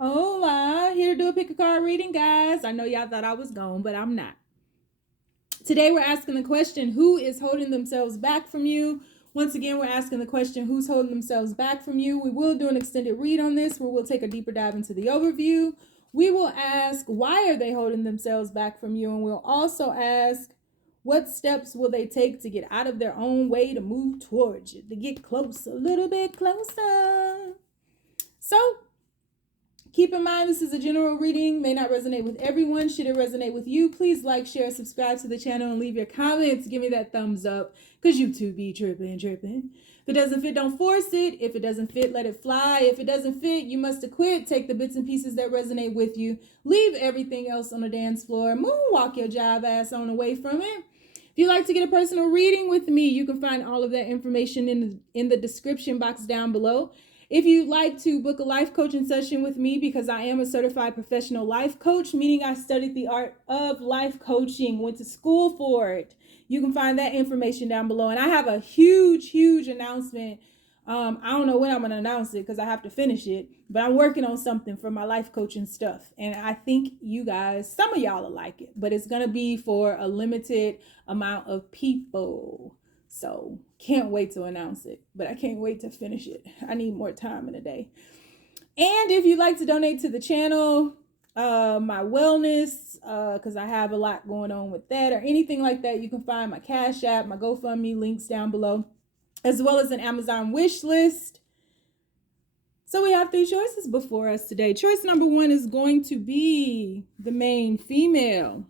Hola, here to do a pick a card reading, guys. I know y'all thought I was gone, but I'm not. Today we're asking the question, who is holding themselves back from you? Once again, we're asking the question, who's holding themselves back from you? We will do an extended read on this where we'll take a deeper dive into the overview. We will ask, why are they holding themselves back from you? And we'll also ask, what steps will they take to get out of their own way to move towards you, to get close, a little bit closer? So, keep in mind, this is a general reading, may not resonate with everyone. Should it resonate with you, please like, share, subscribe to the channel, and leave your comments. Give me that thumbs up, because YouTube be tripping. If it doesn't fit, don't force it. If it doesn't fit, let it fly. If it doesn't fit, you must acquit. Take the bits and pieces that resonate with you. Leave everything else on the dance floor. Moonwalk your jive ass on away from it. If you'd like to get a personal reading with me, you can find all of that information in the description box down below. If you'd like to book a life coaching session with me, because I am a certified professional life coach, meaning I studied the art of life coaching, went to school for it, you can find that information down below. And I have a huge announcement. I don't know when I'm going to announce it because I have to finish it, but I'm working on something for my life coaching stuff. And I think you guys, some of y'all will like it, but it's going to be for a limited amount of people. So can't wait to announce it, but I can't wait to finish it. I need more time in a day. And if you'd like to donate to the channel, my wellness, because I have a lot going on with that, or anything like that, you can find my Cash App, my GoFundMe links down below, as well as an Amazon wish list. So we have 3 choices before us today. Choice number 1 is going to be the main female.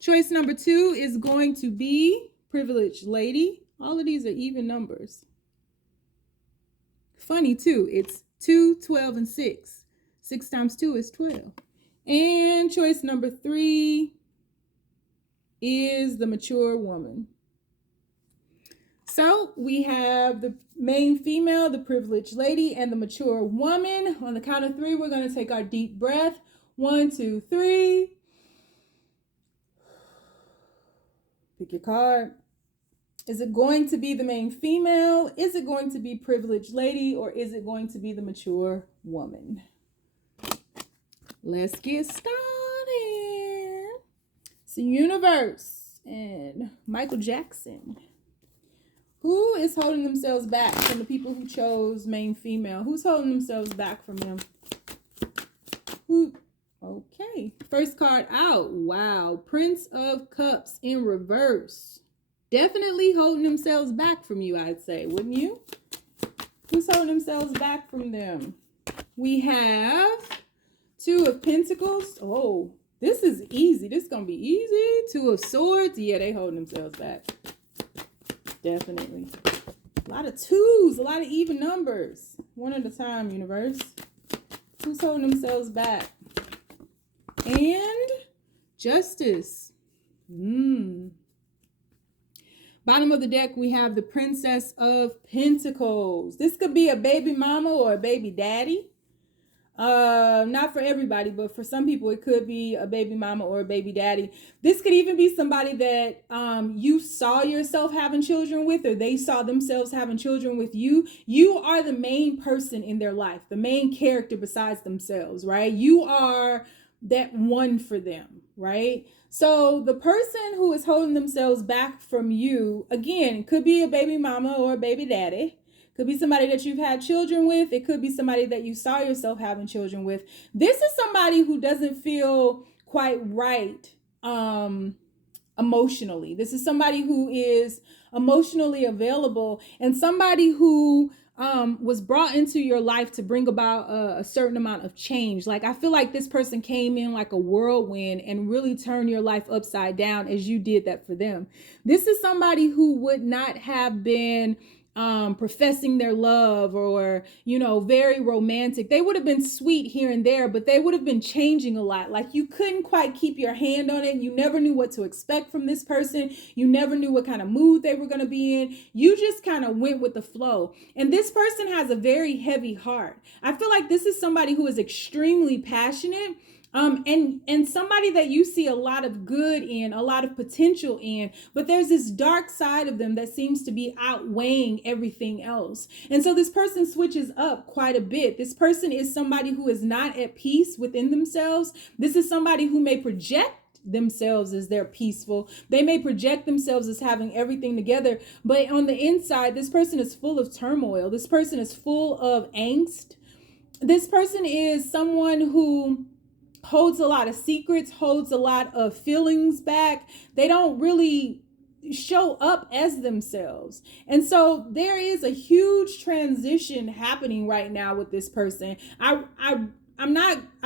Choice number 2 is going to be privileged lady. All of these are even numbers. Funny too, it's 2, 12, and 6. 6 times 2 is 12. And choice number 3 is the mature woman. So we have the main female, the privileged lady, and the mature woman. On the count of 3, we're going to take our deep breath. 1, 2, 3. Pick your card. Is it going to be the main female? Is it going to be privileged lady? Or is it going to be the mature woman? Let's get started. So universe and Michael Jackson. Who is holding themselves back from the people who chose main female? Who's holding themselves back from them? Who? Okay. First card out. Wow. Prince of Cups in reverse. Definitely holding themselves back from you, I'd say. Wouldn't you? Who's holding themselves back from them? We have 2 of Pentacles. Oh, this is easy. This is going to be easy. 2 of Swords. Yeah, they holding themselves back. Definitely. A lot of 2s. A lot of even numbers. One at a time, universe. Who's holding themselves back? And Justice. Bottom of the deck, we have the Princess of Pentacles. This could be a baby mama or a baby daddy. Not for everybody, but for some people, it could be a baby mama or a baby daddy. This could even be somebody that you saw yourself having children with, or they saw themselves having children with you. You are the main person in their life, the main character besides themselves, right? You are that one for them, right? So the person who is holding themselves back from you, again, could be a baby mama or a baby daddy. Could be somebody that you've had children with. It could be somebody that you saw yourself having children with. This is somebody who doesn't feel quite right emotionally. This is somebody who is emotionally available, and somebody who was brought into your life to bring about a certain amount of change. Like, I feel like this person came in like a whirlwind and really turned your life upside down as you did that for them. This is somebody who would not have been professing their love or, you know, very romantic. They would have been sweet here and there, but they would have been changing a lot. Like, you couldn't quite keep your hand on it. You never knew what to expect from this person. You never knew what kind of mood they were going to be in. You just kind of went with the flow. And this person has a very heavy heart. I feel like this is somebody who is extremely passionate And somebody that you see a lot of good in, a lot of potential in, but there's this dark side of them that seems to be outweighing everything else. And so this person switches up quite a bit. This person is somebody who is not at peace within themselves. This is somebody who may project themselves as they're peaceful. They may project themselves as having everything together, but on the inside, this person is full of turmoil. This person is full of angst. This person is someone who holds a lot of secrets, holds a lot of feelings back. They don't really show up as themselves. And so there is a huge transition happening right now with this person. I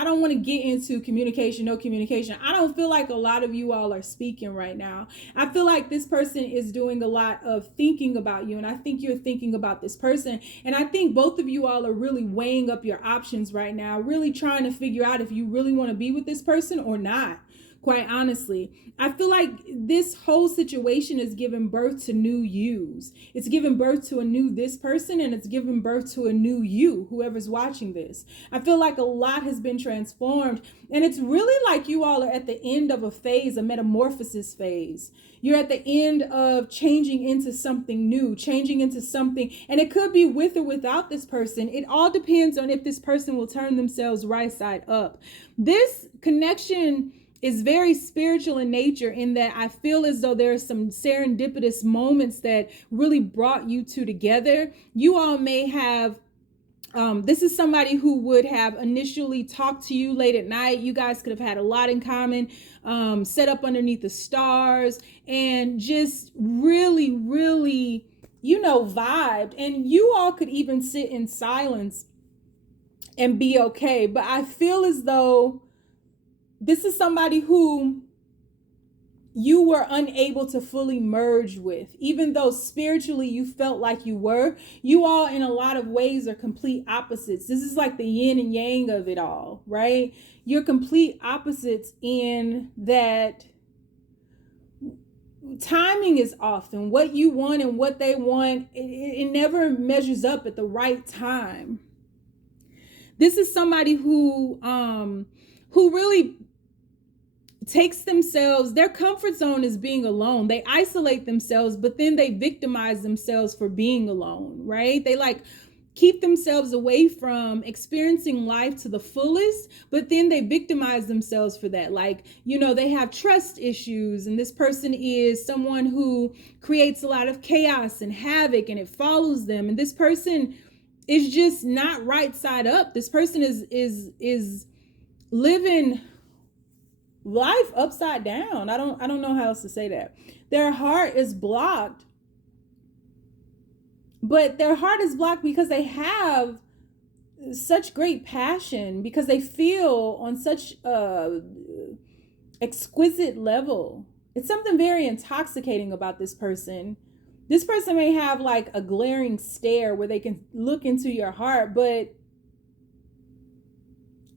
don't want to get into communication, no communication. I don't feel like a lot of you all are speaking right now. I feel like this person is doing a lot of thinking about you, and I think you're thinking about this person. And I think both of you all are really weighing up your options right now, really trying to figure out if you really want to be with this person or not. Quite honestly, I feel like this whole situation is giving birth to new yous. It's giving birth to a new this person, and it's giving birth to a new you, whoever's watching this. I feel like a lot has been transformed, and it's really like you all are at the end of a phase, a metamorphosis phase. You're at the end of changing into something new, changing into something, and it could be with or without this person. It all depends on if this person will turn themselves right side up. This connection is very spiritual in nature, in that I feel as though there are some serendipitous moments that really brought you two together. You all may have, this is somebody who would have initially talked to you late at night. You guys could have had a lot in common, set up underneath the stars, and just really, really, vibed. And you all could even sit in silence and be okay. But I feel as though this is somebody who you were unable to fully merge with, even though spiritually you felt like you were. You all in a lot of ways are complete opposites. This is like the yin and yang of it all, right? You're complete opposites in that timing is off, and what you want and what they want, it never measures up at the right time. This is somebody who really takes themselves, their comfort zone is being alone. They isolate themselves, but then they victimize themselves for being alone, right? They keep themselves away from experiencing life to the fullest, but then they victimize themselves for that. They have trust issues, and this person is someone who creates a lot of chaos and havoc, and it follows them. And this person is just not right side up. This person is living life upside down. I don't know how else to say that. Their heart is blocked, but their heart is blocked because they have such great passion, because they feel on such a exquisite level. It's something very intoxicating about this person. This person may have like a glaring stare where they can look into your heart, but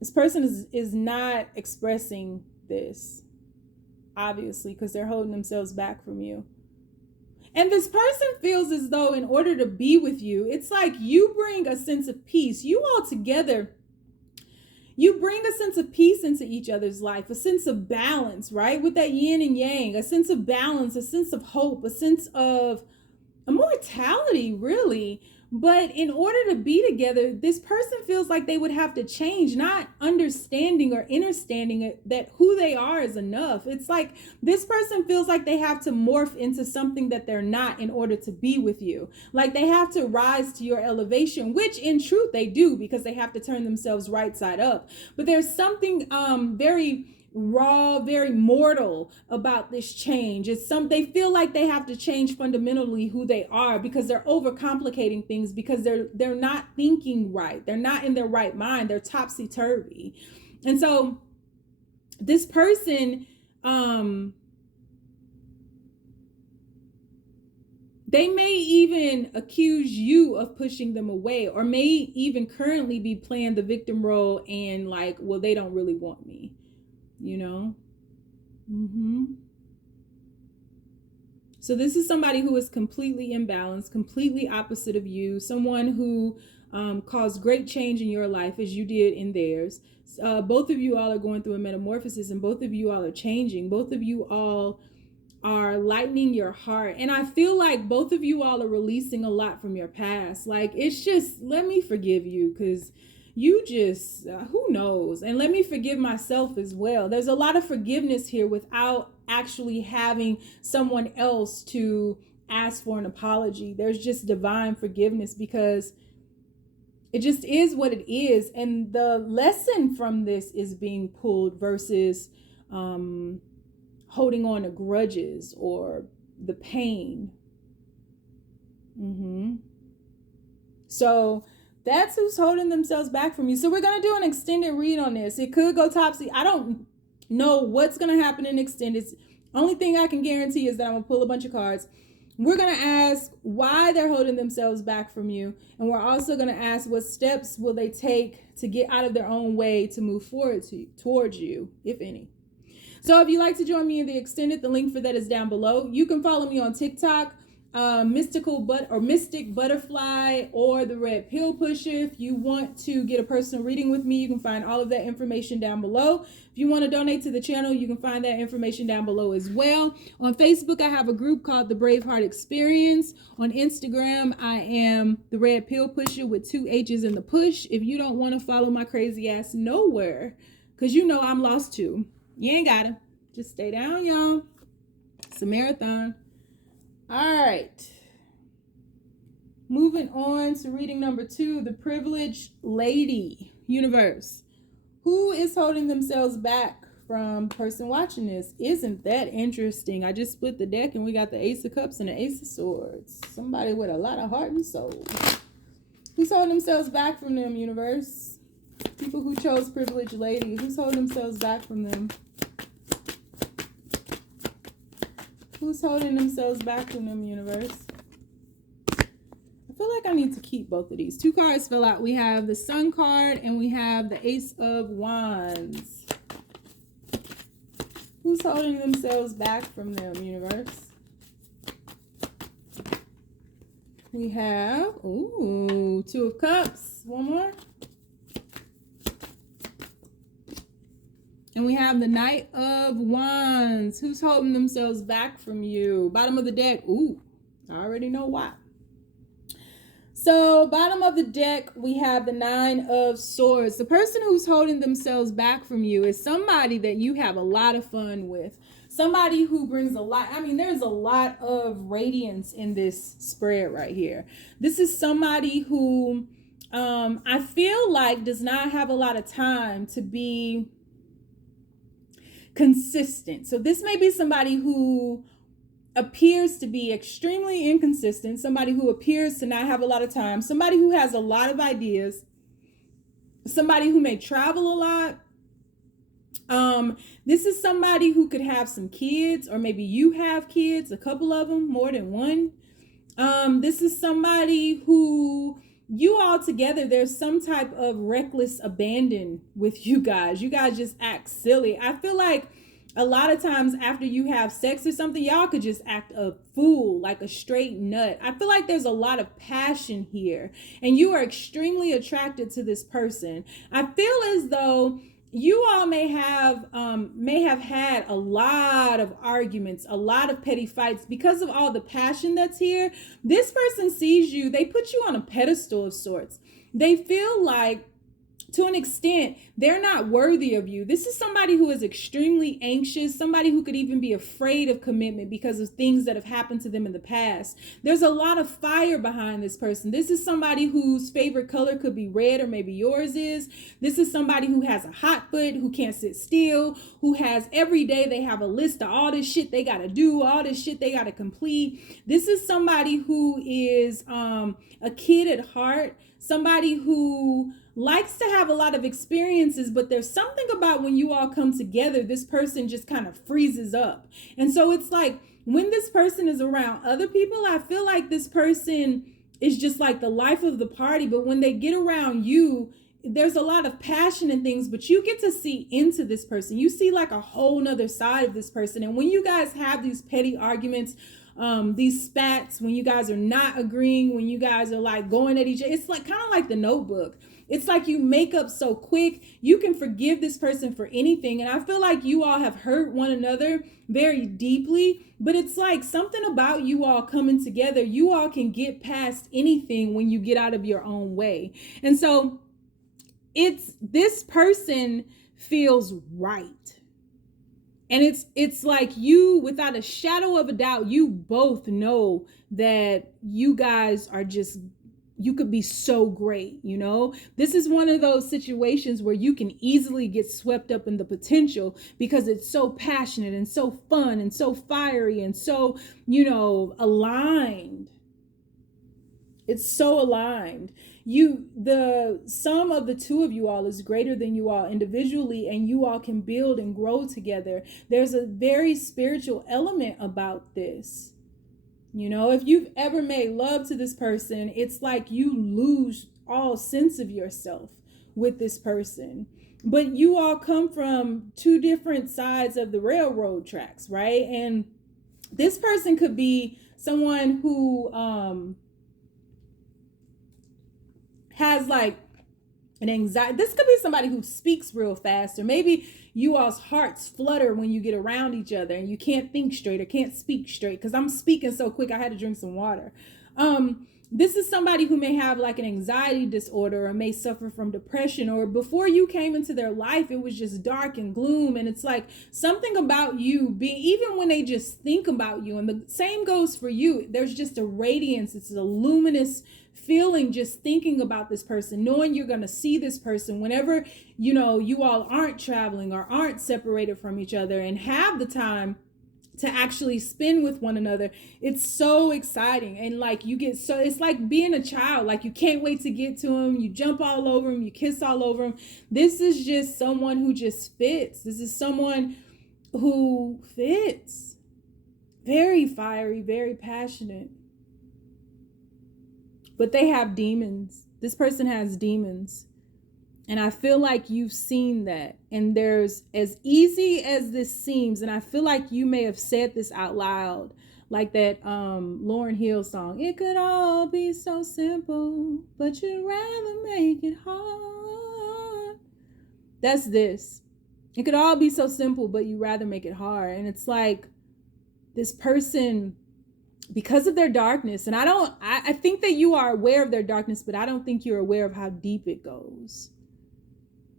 this person is not expressing this, obviously, because they're holding themselves back from you. And this person feels as though in order to be with you, it's like you bring a sense of peace. You all together, you bring a sense of peace into each other's life, a sense of balance, right? With that yin and yang, a sense of balance, a sense of hope, a sense of immortality, really. But in order to be together, this person feels like they would have to change, not understanding or understanding that who they are is enough. It's like this person feels like they have to morph into something that they're not in order to be with you. Like they have to rise to your elevation, which in truth they do, because they have to turn themselves right side up. But there's something very raw, very mortal about this change. They feel like they have to change fundamentally who they are, because they're overcomplicating things, because they're not thinking right. They're not in their right mind. They're topsy-turvy. And so this person, they may even accuse you of pushing them away, or may even currently be playing the victim role and like, well, they don't really want me. So this is somebody who is completely imbalanced, completely opposite of you, someone who cause great change in your life as you did in theirs. Both of you all are going through a metamorphosis, and both of you all are changing. Both of you all are lightening your heart. And I feel like both of you all are releasing a lot from your past. Like, it's just, let me forgive you, because you just, who knows? And let me forgive myself as well. There's a lot of forgiveness here without actually having someone else to ask for an apology. There's just divine forgiveness, because it just is what it is. And the lesson from this is being pulled versus holding on to grudges or the pain. So that's who's holding themselves back from you. So we're going to do an extended read on this. It could go topsy. I don't know what's going to happen in extended. Only thing I can guarantee is that I'm going to pull a bunch of cards. We're going to ask why they're holding themselves back from you. And we're also going to ask what steps will they take to get out of their own way to move forward towards you, if any. So if you'd like to join me in the extended, the link for that is down below. You can follow me on TikTok, Mystic Butterfly, or the Red Pill Pusher. If you want to get a personal reading with me, you can find all of that information down below. If you want to donate to the channel, you can find that information down below as well. On Facebook, I have a group called the Braveheart Experience. On Instagram, I am the Red Pill Pusher with 2 H's in the push. If you don't want to follow my crazy ass nowhere, because you know I'm lost too. You ain't gotta. Just stay down, y'all. It's a marathon. All right. Moving on to reading number 2, the Privileged Lady. Universe. Who is holding themselves back from the person watching this? Isn't that interesting? I just split the deck and we got the Ace of Cups and the Ace of Swords. Somebody with a lot of heart and soul. Who's holding themselves back from them, universe? People who chose Privileged Lady. Who's holding themselves back from them? Who's holding themselves back from them, universe? I feel like I need to keep both of these. 2 cards fell out. We have the Sun card and we have the Ace of Wands. Who's holding themselves back from them, universe? We have, 2 of Cups. One more. And we have the Knight of Wands. Who's holding themselves back from you? Bottom of the deck. Ooh, I already know why. So bottom of the deck, we have the 9 of Swords. The person who's holding themselves back from you is somebody that you have a lot of fun with. Somebody who brings a lot. I mean, there's a lot of radiance in this spread right here. This is somebody who I feel like does not have a lot of time to be consistent. So this may be somebody who appears to be extremely inconsistent, somebody who appears to not have a lot of time, somebody who has a lot of ideas, somebody who may travel a lot. This is somebody who could have some kids, or maybe you have kids, a couple of them, more than one. This is somebody who you all together, there's some type of reckless abandon with you guys. You guys just act silly. I feel like a lot of times after you have sex or something, y'all could just act a fool, like a straight nut. I feel like there's a lot of passion here and you are extremely attracted to this person. I feel as though you all may have had a lot of arguments, a lot of petty fights because of all the passion that's here. This person sees you, they put you on a pedestal of sorts. They feel like, to an extent, they're not worthy of you. This is somebody who is extremely anxious, somebody who could even be afraid of commitment because of things that have happened to them in the past. There's a lot of fire behind this person. This is somebody whose favorite color could be red, or maybe yours is. This is somebody who has a hot foot, who can't sit still, who has every day they have a list of all this shit they got to do, all this shit they got to complete. This is somebody who is a kid at heart, somebody who likes to have a lot of experiences, but there's something about when you all come together, this person just kind of freezes up. And so it's like when this person is around other people, I feel like this person is just like the life of the party. But when they get around you, there's a lot of passion and things, but you get to see into this person. You see like a whole nother side of this person. And when you guys have these petty arguments, these spats, when you guys are not agreeing, when you guys are like going at each other. It's like kind of like The Notebook. It's like you make up so quick. You can forgive this person for anything. And I feel like you all have hurt one another very deeply, but it's like something about you all coming together. You all can get past anything when you get out of your own way. And so it's this person feels right. And it's like you, without a shadow of a doubt, you both know that you guys are just, you could be so great, you know? This is one of those situations where you can easily get swept up in the potential because it's so passionate and so fun and so fiery and so, you know, aligned. It's so aligned. The sum of the two of you all is greater than you all individually, and you all can build and grow together. There's a very spiritual element about this. You know, if you've ever made love to this person, it's like you lose all sense of yourself with this person. But you all come from two different sides of the railroad tracks, right? And this person could be someone who has like an anxiety. This could be somebody who speaks real fast, or maybe you all's hearts flutter when you get around each other and you can't think straight or can't speak straight. Because I'm speaking so quick, I had to drink some water. This is somebody who may have like an anxiety disorder or may suffer from depression, or before you came into their life, it was just dark and gloom. And it's like something about you being, even when they just think about you, and the same goes for you, there's just a radiance. It's a luminous feeling just thinking about this person, knowing you're going to see this person whenever, you know, you all aren't traveling or aren't separated from each other and have the time to actually spend with one another. It's so exciting. And like you get so, it's like being a child, like you can't wait to get to them. You jump all over them, you kiss all over them. This is just someone who just fits. This is someone who fits. Very fiery, very passionate. But they have demons. This person has demons. And I feel like you've seen that. And there's, as easy as this seems, and I feel like you may have said this out loud, like that Lauryn Hill song, it could all be so simple, but you'd rather make it hard. That's this. It could all be so simple, but you'd rather make it hard. And it's like this person, because of their darkness, and I think that you are aware of their darkness, but I don't think you're aware of how deep it goes.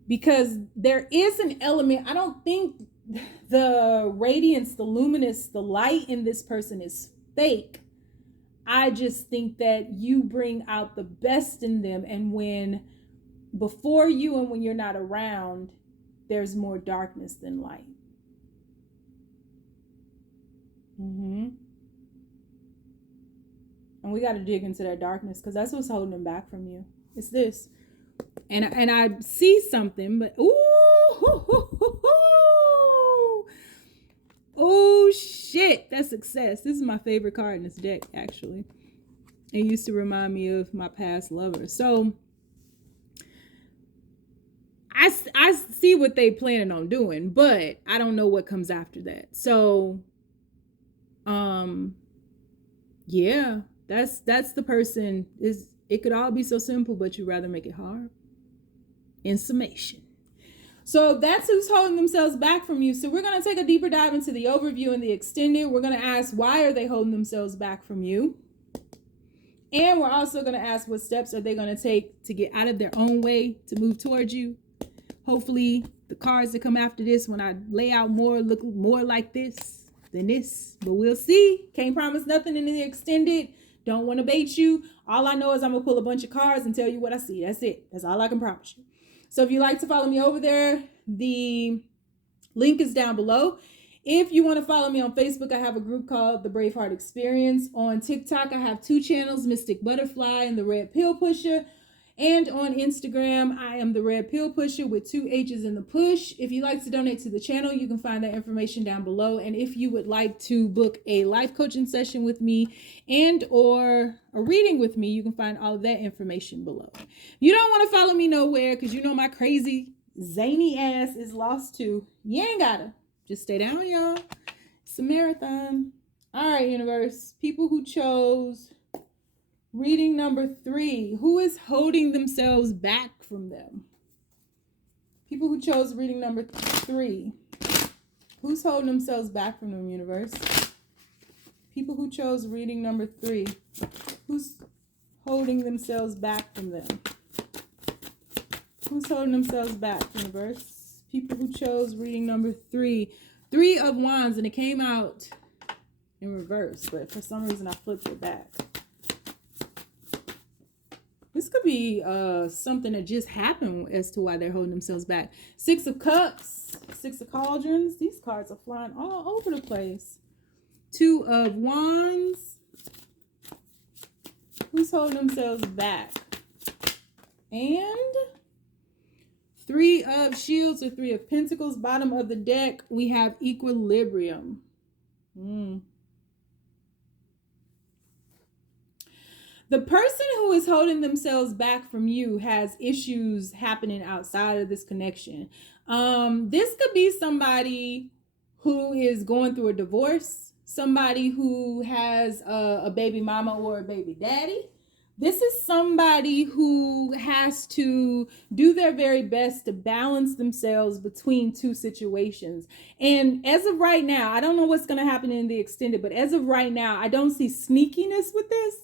Because there is an element, I don't think the radiance, the luminous, the light in this person is fake. I just think that you bring out the best in them. And when before you and when you're not around, there's more darkness than light. And we got to dig into that darkness, because that's what's holding them back from you. It's this. And I see something, but oh shit, that's success. This is my favorite card in this deck, actually. It used to remind me of my past lover. So I see what they planning on doing, but I don't know what comes after that. So yeah, that's the person. It could all be so simple, but you'd rather make it hard. In summation. So that's who's holding themselves back from you. So we're going to take a deeper dive into the overview and the extended. We're going to ask, why are they holding themselves back from you? And we're also going to ask, what steps are they going to take to get out of their own way to move towards you? Hopefully the cards that come after this, when I lay out more, look more like this than this, but we'll see. Can't promise nothing in the extended. Don't want to bait you. All I know is I'm going to pull a bunch of cards and tell you what I see. That's it. That's all I can promise you. So if you'd like to follow me over there, the link is down below. If you want to follow me on Facebook, I have a group called the Braveheart Experience. On TikTok, I have 2 channels, Mystic Butterfly and the Red Pill Pusher. And on Instagram, I am the Red Pill Pusher with 2 H's in the push. If you'd like to donate to the channel, you can find that information down below. And if you would like to book a life coaching session with me and or a reading with me, you can find all of that information below. You don't want to follow me nowhere because you know my crazy, zany ass is lost too. You ain't gotta. Just stay down, y'all. It's a marathon. All right, universe. People who chose reading number 3. Who is holding themselves back from them? People who chose reading number 3. Who's holding themselves back from them, universe? People who chose reading number 3. Who's holding themselves back from them? Who's holding themselves back, universe? People who chose reading number 3. 3 of Wands, and it came out in reverse, but for some reason I flipped it back. This could be something that just happened as to why they're holding themselves back. 6 of Cups, 6 of Cauldrons. These cards are flying all over the place. 2 of Wands. Who's holding themselves back? And 3 of Shields or 3 of Pentacles. Bottom of the deck, we have Equilibrium. The person who is holding themselves back from you has issues happening outside of this connection. This could be somebody who is going through a divorce, somebody who has a baby mama or a baby daddy. This is somebody who has to do their very best to balance themselves between 2 situations. And as of right now, I don't know what's going to happen in the extended, but as of right now, I don't see sneakiness with this.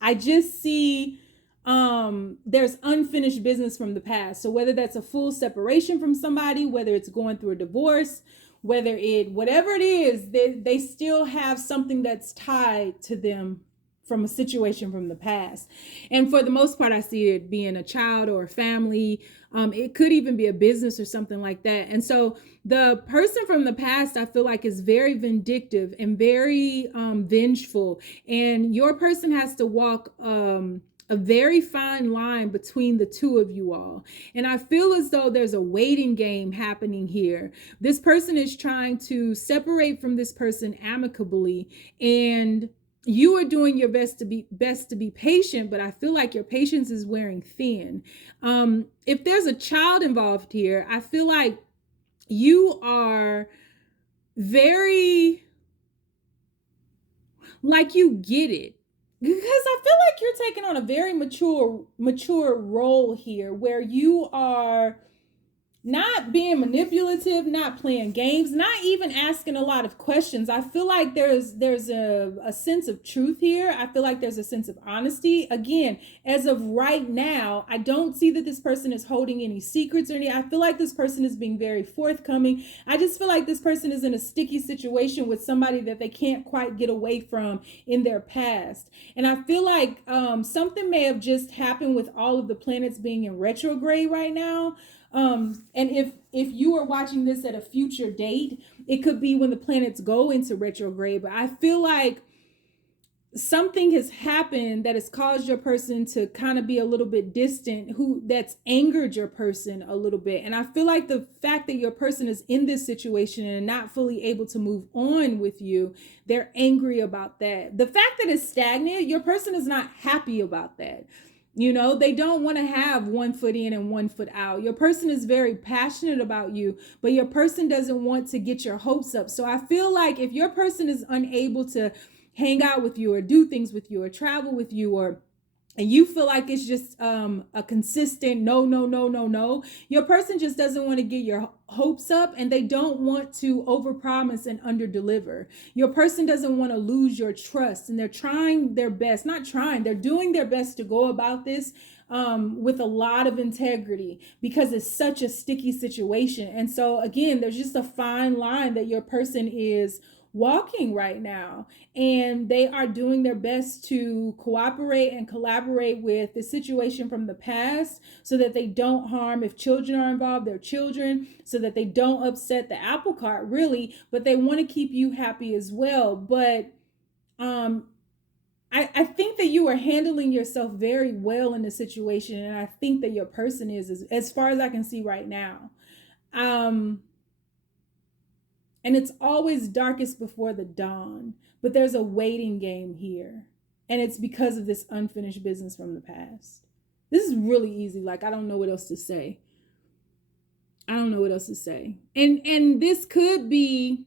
I just see there's unfinished business from the past. So whether that's a full separation from somebody, whether it's going through a divorce, whatever it is, they still have something that's tied to them from a situation from the past. And for the most part, I see it being a child or a family. It could even be a business or something like that. And so the person from the past, I feel like, is very vindictive and very vengeful. And your person has to walk a very fine line between the 2 of you all. And I feel as though there's a waiting game happening here. This person is trying to separate from this person amicably, and you are doing your best to be patient, but I feel like your patience is wearing thin. If there's a child involved here, I feel like you are very, like, you get it. Because I feel like you're taking on a very mature role here, where you are not being manipulative, not playing games, not even asking a lot of questions. I feel like there's a sense of truth here. I feel like there's a sense of honesty. Again, as of right now, I don't see that this person is holding any secrets or anything. I feel like this person is being very forthcoming. I just feel like this person is in a sticky situation with somebody that they can't quite get away from in their past. And I feel like something may have just happened with all of the planets being in retrograde right now. And if you are watching this at a future date, it could be when the planets go into retrograde. But I feel like something has happened that has caused your person to kind of be a little bit distant, that's angered your person a little bit. And I feel like the fact that your person is in this situation and not fully able to move on with you, they're angry about that. The fact that it's stagnant, your person is not happy about that. You know, they don't want to have 1 foot in and 1 foot out. Your person is very passionate about you, but your person doesn't want to get your hopes up. So I feel like if your person is unable to hang out with you or do things with you or travel with you, and you feel like it's just a consistent no, your person just doesn't want to get your hopes up, and they don't want to overpromise and underdeliver. Your person doesn't want to lose your trust, and they're trying their best, they're doing their best to go about this with a lot of integrity, because it's such a sticky situation. And so again, there's just a fine line that your person is walking right now, and they are doing their best to cooperate and collaborate with the situation from the past, so that they don't harm, if children are involved, their children, so that they don't upset the apple cart, really, but they want to keep you happy as well. But I think that you are handling yourself very well in the situation, and I think that your person is, as far as I can see right now. And it's always darkest before the dawn, but there's a waiting game here. And it's because of this unfinished business from the past. This is really easy. Like, I don't know what else to say. And this could be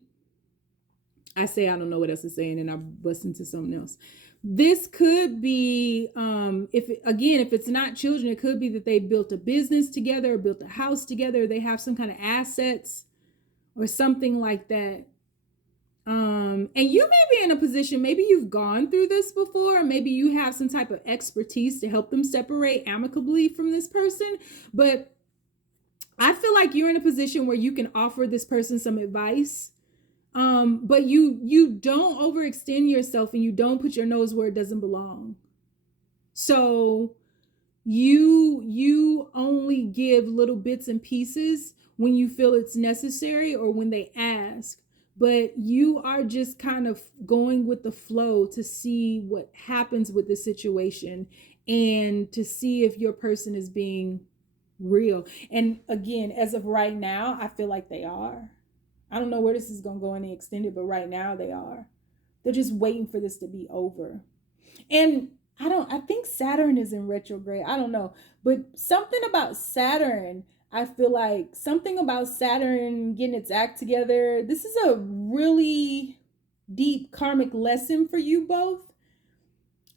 I say I don't know what else to say, and then I bust into something else. This could be, if it's not children, it could be that they built a business together, or built a house together. They have some kind of assets or something like that. And you may be in a position, maybe you've gone through this before, maybe you have some type of expertise to help them separate amicably from this person, but I feel like you're in a position where you can offer this person some advice. But you don't overextend yourself, and you don't put your nose where it doesn't belong. So you only give little bits and pieces when you feel it's necessary or when they ask, but you are just kind of going with the flow to see what happens with the situation and to see if your person is being real. And again, as of right now, I feel like they are. I don't know where this is going to go in the extended, but right now they are. They're just waiting for this to be over. And I think Saturn is in retrograde. I don't know. But something about Saturn, I feel like something about Saturn getting its act together. This is a really deep karmic lesson for you both.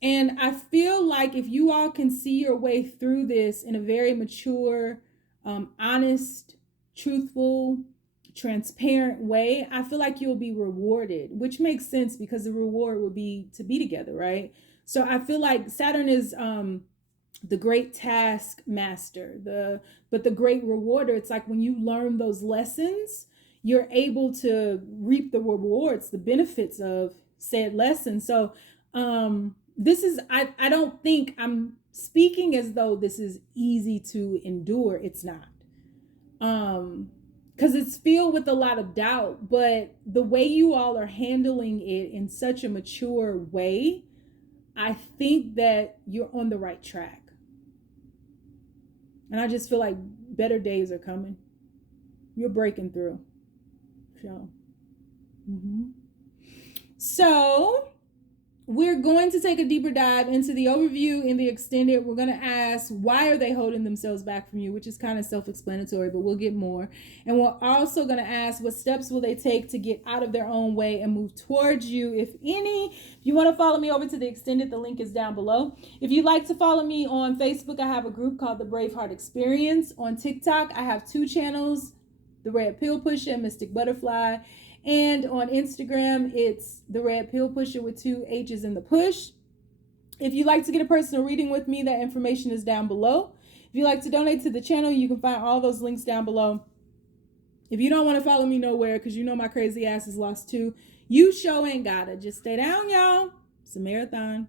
And I feel like if you all can see your way through this in a very mature, honest, truthful, transparent way, I feel like you'll be rewarded, which makes sense because the reward would be to be together, right? So I feel like Saturn is the great task master, but the great rewarder. It's like when you learn those lessons, you're able to reap the rewards, the benefits of said lessons. So this is, I don't think I'm speaking as though this is easy to endure. It's not. Because it's filled with a lot of doubt, but the way you all are handling it in such a mature way, I think that you're on the right track. And I just feel like better days are coming. You're breaking through. So we're going to take a deeper dive into the overview in the extended. We're going to ask, why are they holding themselves back from you? Which is kind of self-explanatory, but we'll get more. And we're also going to ask, what steps will they take to get out of their own way and move towards you, if any? If you want to follow me over to the extended, the link is down below. If you'd like to follow me on Facebook, I have a group called the Braveheart Experience. On TikTok, I have 2 channels, the Red Pill Pusha and Mystic Butterfly. And on Instagram, it's the Red Pill Pusha with 2 H's in the push. If you'd like to get a personal reading with me, that information is down below. If you'd like to donate to the channel, you can find all those links down below. If you don't want to follow me nowhere, because you know my crazy ass is lost too, you sure ain't gotta. Just stay down, y'all. It's a marathon.